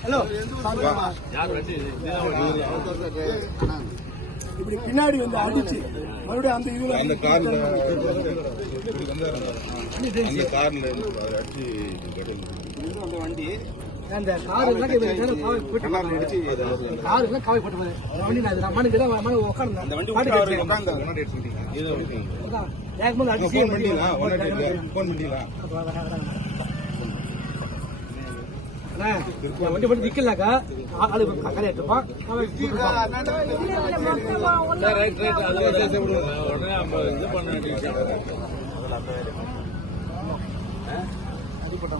hello இப்படி பின்னாடி வந்து அடிச்சு மறுபடியும் அந்த இதுல அந்த கார்ல அடிச்சு அந்த வண்டி அந்த கார் எல்லாம் கார் எல்லாம் காவை போட்டு வண்டி நான் மனுக்கு தான் உட்காந்து அந்த வண்டி உட்காந்து அடிச்சு போன் பண்ணிடலாம் வண்டி மட்டும் நிக்கலாக்கா ஆளு கரை எடுத்துப்பான் அடிப்பட்ட